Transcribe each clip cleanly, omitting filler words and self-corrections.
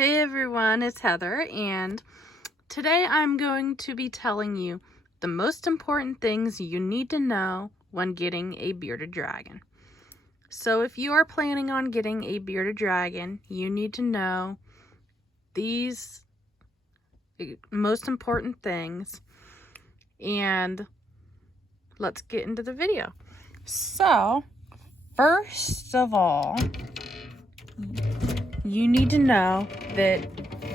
Hey everyone, it's Heather, and today I'm going to be telling you the most important things you need to know when getting a bearded dragon. So if you are planning on getting a bearded dragon, you need to know these most important things, and let's get into the video. So, first of all, you need to know that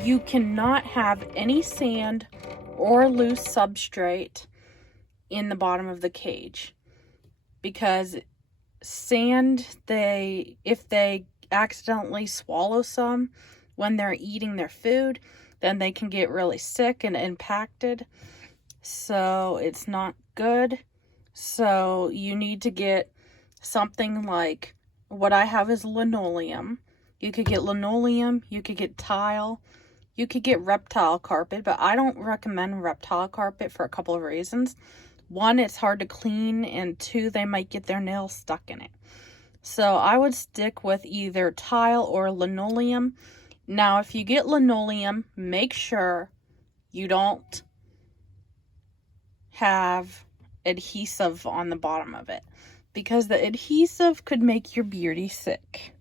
you cannot have any sand or loose substrate in the bottom of the cage, because sand, if they accidentally swallow some when they're eating their food, then they can get really sick and impacted. So it's not good. So you need to get something like what I have is linoleum. You could get linoleum, you could get tile, you could get reptile carpet, but I don't recommend reptile carpet for a couple of reasons. One, it's hard to clean, and two, they might get their nails stuck in it. So I would stick with either tile or linoleum. Now, if you get linoleum, make sure you don't have adhesive on the bottom of it, because the adhesive could make your beardie sick.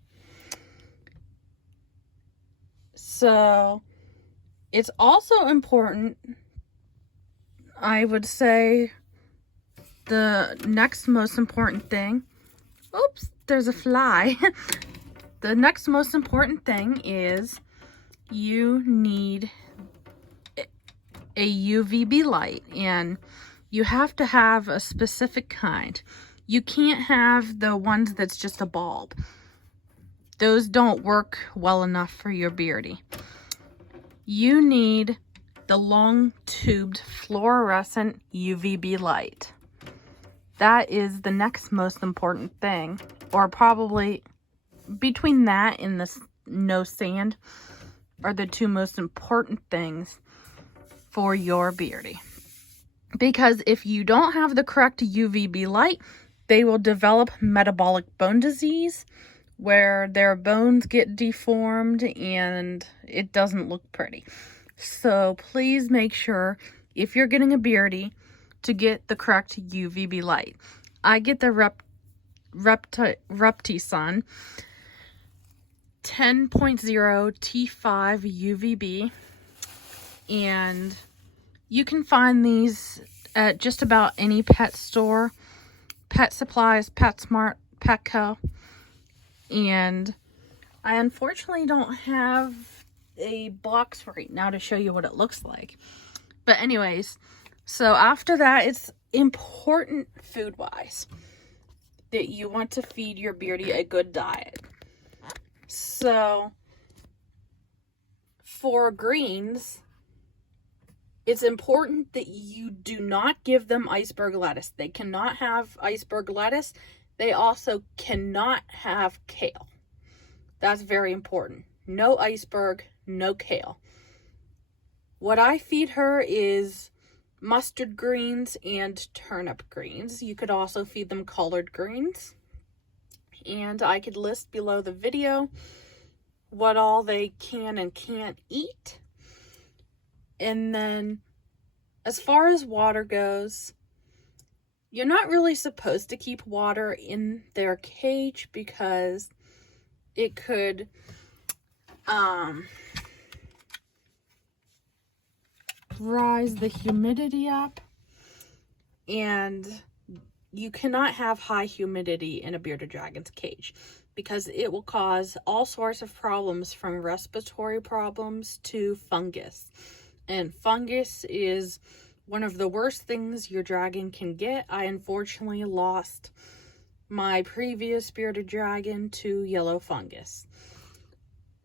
So it's also important, I would say, the next most important thing, oops, there's a fly. The next most important thing is you need a UVB light, and you have to have a specific kind. You can't have the ones that's just a bulb. Those don't work well enough for your beardie. You need the long tubed fluorescent UVB light. That is the next most important thing, or probably between that and the no sand are the two most important things for your beardie. Because if you don't have the correct UVB light, they will develop metabolic bone disease, where their bones get deformed and it doesn't look pretty. So please make sure, if you're getting a beardie, to get the correct UVB light. I get the Repti-Sun 10.0 T5 UVB, and you can find these at just about any pet store, Pet Supplies, PetSmart, Petco. And I unfortunately don't have a box right now to show you what it looks like. But anyways, so after that, it's important food-wise that you want to feed your beardie a good diet. So for greens, it's important that you do not give them iceberg lettuce. They cannot have iceberg lettuce. They also cannot have kale. That's very important. No iceberg, no kale. What I feed her is mustard greens and turnip greens. You could also feed them collard greens. And I could list below the video what all they can and can't eat. And then as far as water goes, you're not really supposed to keep water in their cage, because it could rise the humidity up, and you cannot have high humidity in a bearded dragon's cage, because it will cause all sorts of problems, from respiratory problems to fungus. And fungus is one of the worst things your dragon can get. I unfortunately lost my previous bearded dragon to yellow fungus.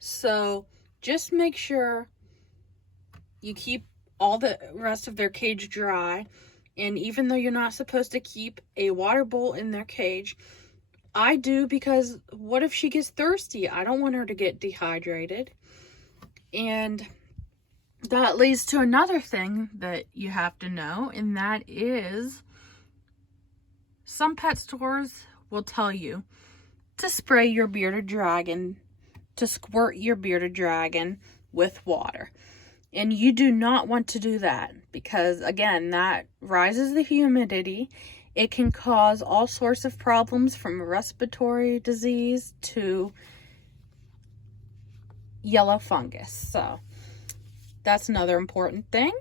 So just make sure you keep all the rest of their cage dry. And even though you're not supposed to keep a water bowl in their cage, I do, because what if she gets thirsty? I don't want her to get dehydrated. And that leads to another thing that you have to know, and that is some pet stores will tell you to spray your bearded dragon, to squirt your bearded dragon with water. And you do not want to do that because, again, that rises the humidity. It can cause all sorts of problems from respiratory disease to yellow fungus. So that's another important thing.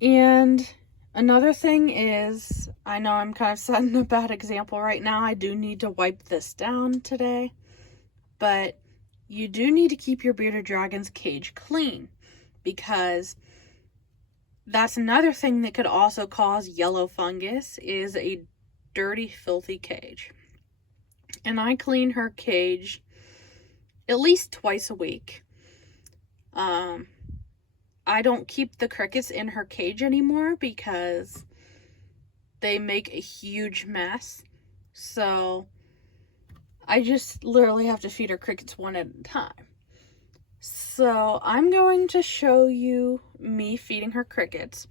And another thing is, I know I'm kind of setting a bad example right now. I do need to wipe this down today. But you do need to keep your bearded dragon's cage clean, because that's another thing that could also cause yellow fungus, is a dirty, filthy cage. And I clean her cage at least twice a week. I don't keep the crickets in her cage anymore because they make a huge mess. So I just literally have to feed her crickets one at a time. So I'm going to show you me feeding her crickets,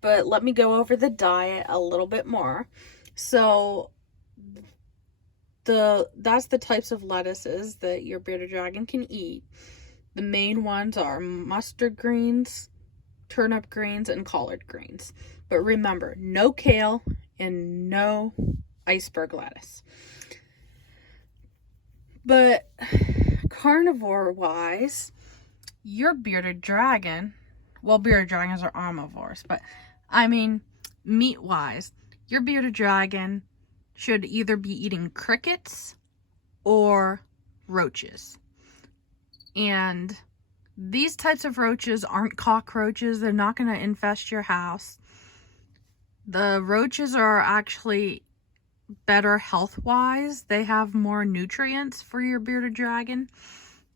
but let me go over the diet a little bit more. So that's the types of lettuces that your bearded dragon can eat. The main ones are mustard greens, turnip greens, and collard greens. But remember, no kale and no iceberg lettuce. But carnivore-wise, your bearded dragon, well, bearded dragons are omnivores, but I mean, meat-wise, your bearded dragon should either be eating crickets or roaches. And these types of roaches aren't cockroaches. They're not going to infest your house. The roaches are actually better health-wise. They have more nutrients for your bearded dragon.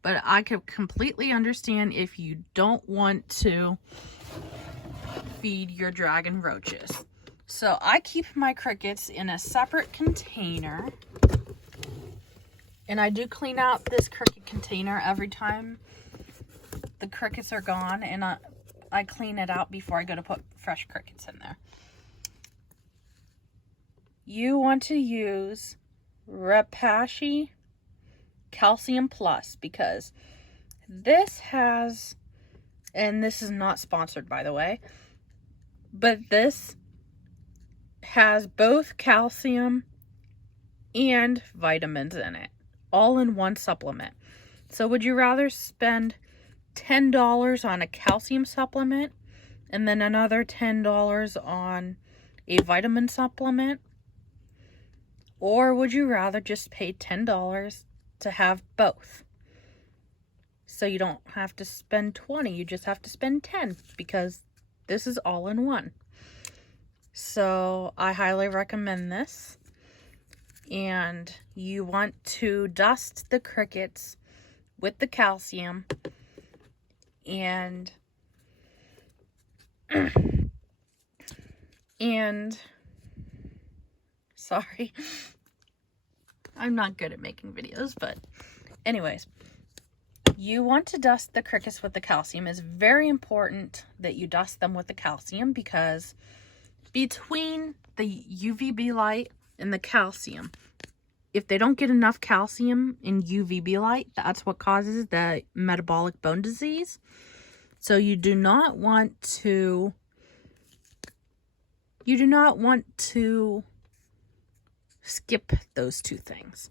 But I could completely understand if you don't want to feed your dragon roaches. So I keep my crickets in a separate container. And I do clean out this cricket container every time the crickets are gone. And I clean it out before I go to put fresh crickets in there. You want to use Repashy Calcium Plus, because this has, and this is not sponsored by the way, but this has both calcium and vitamins in it, all in one supplement. So would you rather spend $10 on a calcium supplement and then another $10 on a vitamin supplement? Or would you rather just pay $10 to have both? So you don't have to spend $20, you just have to spend $10, because this is all in one. So I highly recommend this. And you want to dust the crickets with the calcium, and sorry, I'm not good at making videos, but anyways, you want to dust the crickets with the calcium. It's very important that you dust them with the calcium, because between the UVB light and the calcium, if they don't get enough calcium in UVB light, that's what causes the metabolic bone disease. So you do not want to skip those two things.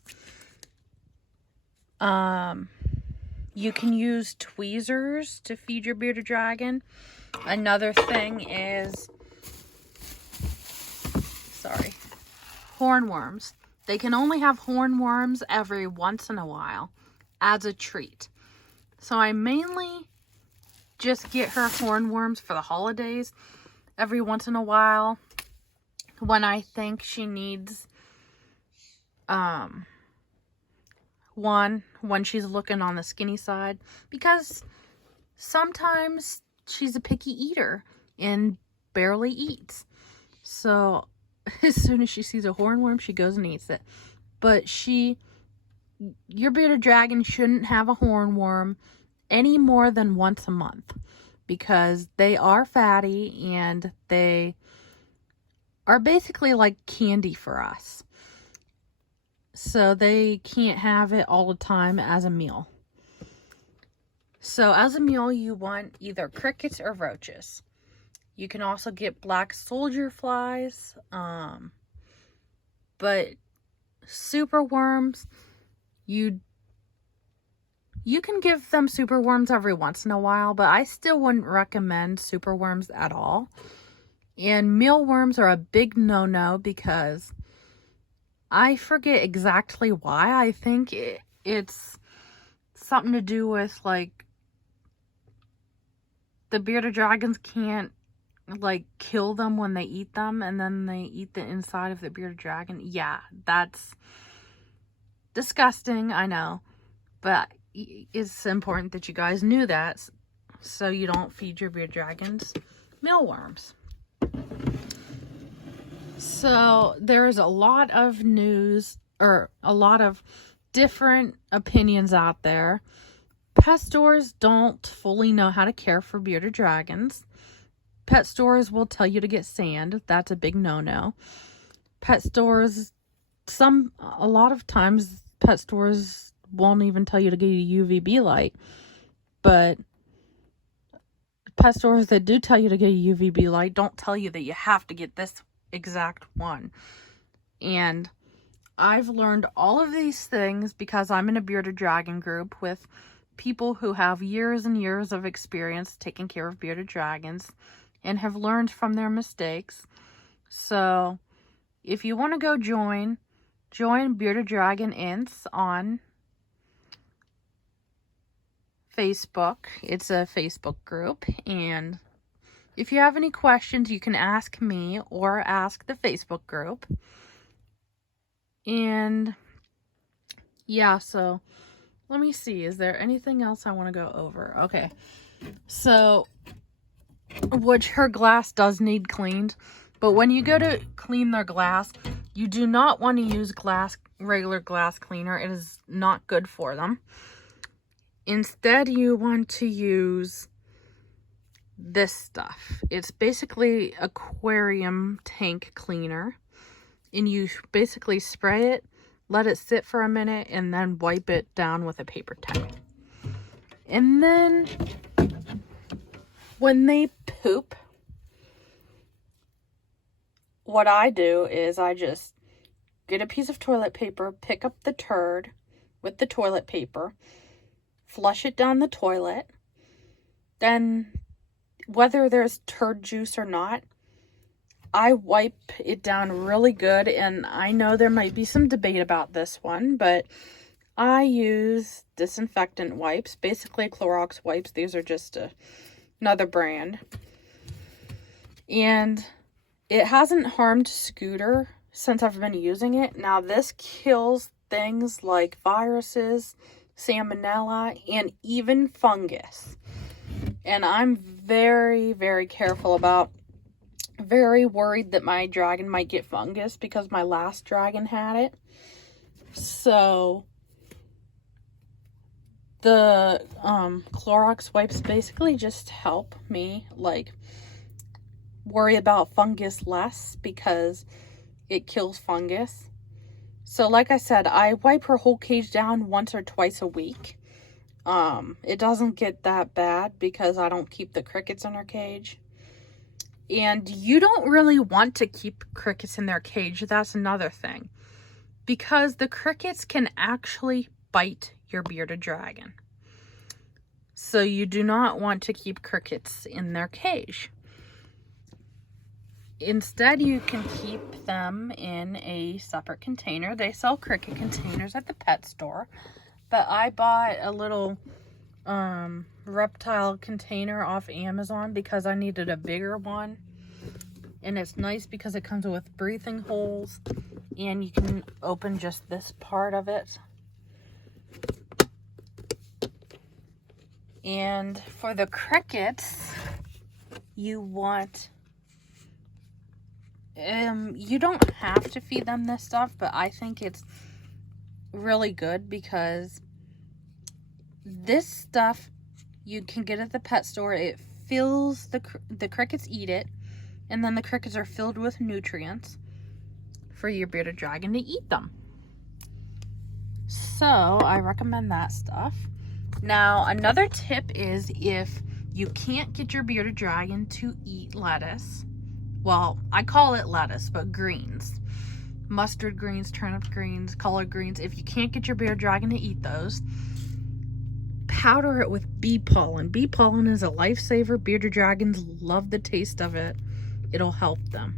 You can use tweezers to feed your bearded dragon. Another thing is, hornworms. They can only have hornworms every once in a while as a treat. So I mainly just get her hornworms for the holidays every once in a while, when I think she needs when she's looking on the skinny side, because sometimes she's a picky eater and barely eats. So as soon as she sees a hornworm, she goes and eats it. But your bearded dragon shouldn't have a hornworm any more than once a month, because they are fatty and they are basically like candy for us. So they can't have it all the time as a meal. So as a meal, you want either crickets or roaches. You can also get black soldier flies, but super worms, you can give them super worms every once in a while, but I still wouldn't recommend super worms at all. And mealworms are a big no-no because I forget exactly why. I think it's something to do with, like, the bearded dragons can't, like, kill them when they eat them, and then they eat the inside of the bearded dragon. Yeah, that's disgusting, I know, but it's important that you guys knew that so you don't feed your bearded dragons mealworms. So there's a lot of news, or a lot of different opinions out there. Pet stores don't fully know how to care for bearded dragons. Pet stores will tell you to get sand. That's a big no-no. Pet stores, a lot of times, pet stores won't even tell you to get a UVB light. But pet stores that do tell you to get a UVB light don't tell you that you have to get this exact one. And I've learned all of these things because I'm in a bearded dragon group with people who have years and years of experience taking care of bearded dragons and have learned from their mistakes. So if you want to go join Bearded Dragon Ints on Facebook. It's a Facebook group, and if you have any questions, you can ask me or ask the Facebook group. And yeah, so let me see. Is there anything else I want to go over? Okay. So, which her glass does need cleaned, but when you go to clean their glass, you do not want to use regular glass cleaner. It is not good for them. Instead, you want to use this stuff. It's basically aquarium tank cleaner, and you basically spray it, let it sit for a minute, and then wipe it down with a paper towel. And then when they poop, what I do is I just get a piece of toilet paper, pick up the turd with the toilet paper, flush it down the toilet. Then, whether there's turd juice or not, I wipe it down really good. And I know there might be some debate about this one, but I use disinfectant wipes, basically Clorox wipes. These are just another brand. And it hasn't harmed Scooter since I've been using it. Now, this kills things like viruses, salmonella, and even fungus. And I'm very, very careful about, very worried that my dragon might get fungus because my last dragon had it. So the Clorox wipes basically just help me, like, worry about fungus less because it kills fungus. So like I said, I wipe her whole cage down once or twice a week. It doesn't get that bad because I don't keep the crickets in her cage. And you don't really want to keep crickets in their cage. That's another thing. Because the crickets can actually bite your bearded dragon. So you do not want to keep crickets in their cage. Instead, you can keep them in a separate container. They sell cricket containers at the pet store. But I bought a little reptile container off Amazon because I needed a bigger one. And it's nice because it comes with breathing holes. And you can open just this part of it. And for the crickets, you want... you don't have to feed them this stuff, but I think it's really good because this stuff you can get at the pet store. It fills the crickets eat it, and then the crickets are filled with nutrients for your bearded dragon to eat them. So I recommend that stuff. Now, another tip is if you can't get your bearded dragon to eat lettuce, well, I call it lettuce, but greens, mustard greens, turnip greens, collard greens, if you can't get your bearded dragon to eat those, powder it with bee pollen. Bee pollen is a lifesaver. Bearded dragons love the taste of it. It'll help them.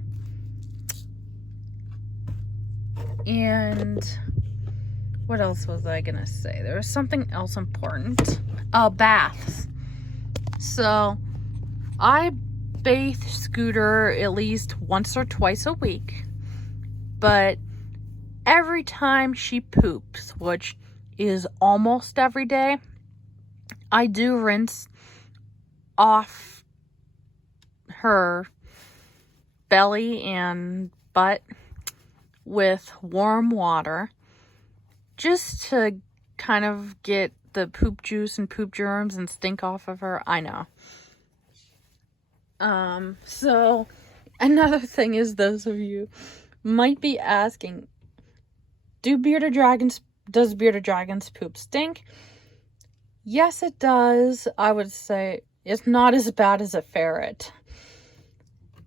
And what else was I gonna say? There was something else important. Baths. So I bathe Scooter at least once or twice a week, but every time she poops, which is almost every day, I do rinse off her belly and butt with warm water just to kind of get the poop juice and poop germs and stink off of her. I know. So another thing is, those of you might be asking, does bearded dragons poop stink? Yes, it does. I would say it's not as bad as a ferret.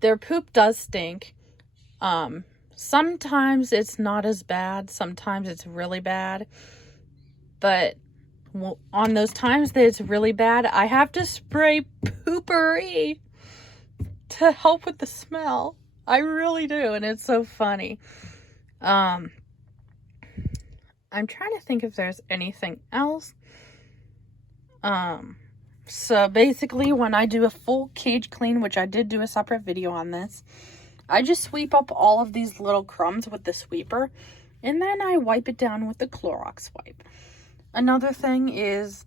Their poop does stink. Sometimes it's not as bad. Sometimes it's really bad. But on those times that it's really bad, I have to spray poopery to help with the smell. I really do, and it's so funny. I'm trying to think if there's anything else. So basically, when I do a full cage clean, which I did do a separate video on this, I just sweep up all of these little crumbs with the sweeper, and then I wipe it down with the Clorox wipe. Another thing is,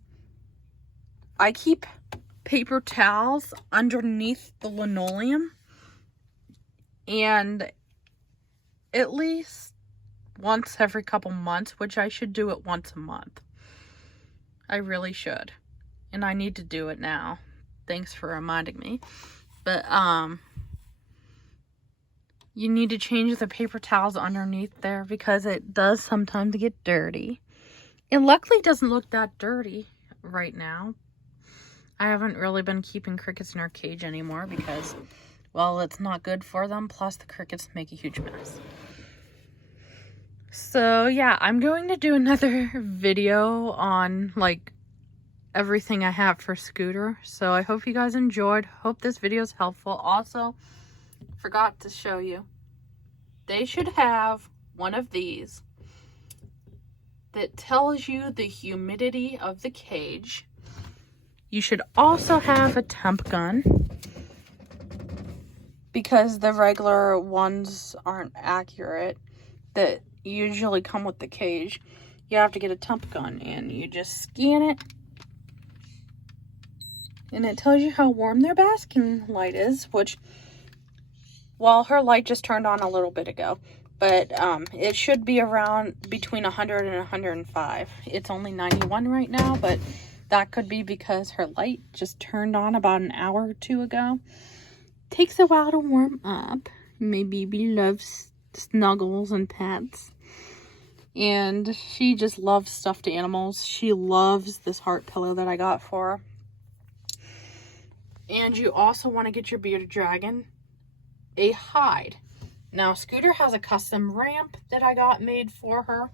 I keep paper towels underneath the linoleum, and at least once every couple months, which I should do it once a month. I really should. And I need to do it now. Thanks for reminding me. But, you need to change the paper towels underneath there because it does sometimes get dirty. It luckily doesn't look that dirty right now. I haven't really been keeping crickets in our cage anymore because, well, it's not good for them. Plus, the crickets make a huge mess. So, yeah, I'm going to do another video on, like, everything I have for Scooter. So I hope you guys enjoyed. Hope this video is helpful. Also, forgot to show you, they should have one of these that tells you the humidity of the cage. You should also have a temp gun because the regular ones aren't accurate that usually come with the cage. You have to get a temp gun and you just scan it. And it tells you how warm their basking light is, which, well, her light just turned on a little bit ago. But it should be around between 100 and 105. It's only 91 right now, but that could be because her light just turned on about an hour or two ago. Takes a while to warm up. My baby loves snuggles and pets. And she just loves stuffed animals. She loves this heart pillow that I got for her. And you also want to get your bearded dragon a hide. Now, Scooter has a custom ramp that I got made for her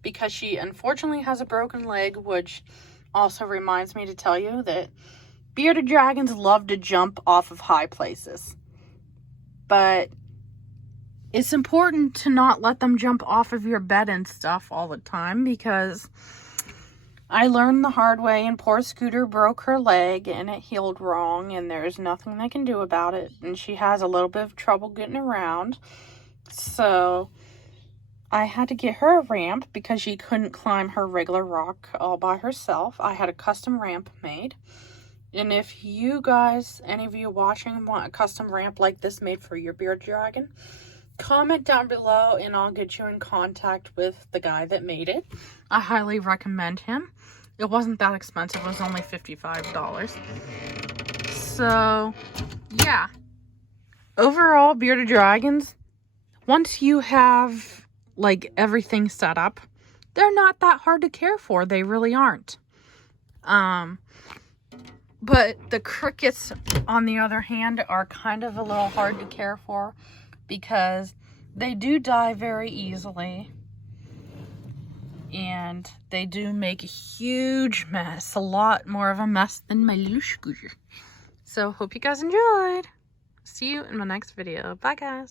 because she unfortunately has a broken leg, which also reminds me to tell you that bearded dragons love to jump off of high places. But it's important to not let them jump off of your bed and stuff all the time because I learned the hard way, and poor Scooter broke her leg and it healed wrong, and there's nothing they can do about it, and she has a little bit of trouble getting around. So I had to get her a ramp because she couldn't climb her regular rock all by herself. I had a custom ramp made. And if you guys, any of you watching, want a custom ramp like this made for your bearded dragon, comment down below and I'll get you in contact with the guy that made it. I highly recommend him. It wasn't that expensive. It was only $55. So, yeah. Overall, bearded dragons, once you have, like, everything set up, they're not that hard to care for. They really aren't. But the crickets, on the other hand, are kind of a little hard to care for because they do die very easily. And they do make a huge mess. A lot more of a mess than my little scooter. So, hope you guys enjoyed. See you in my next video. Bye, guys.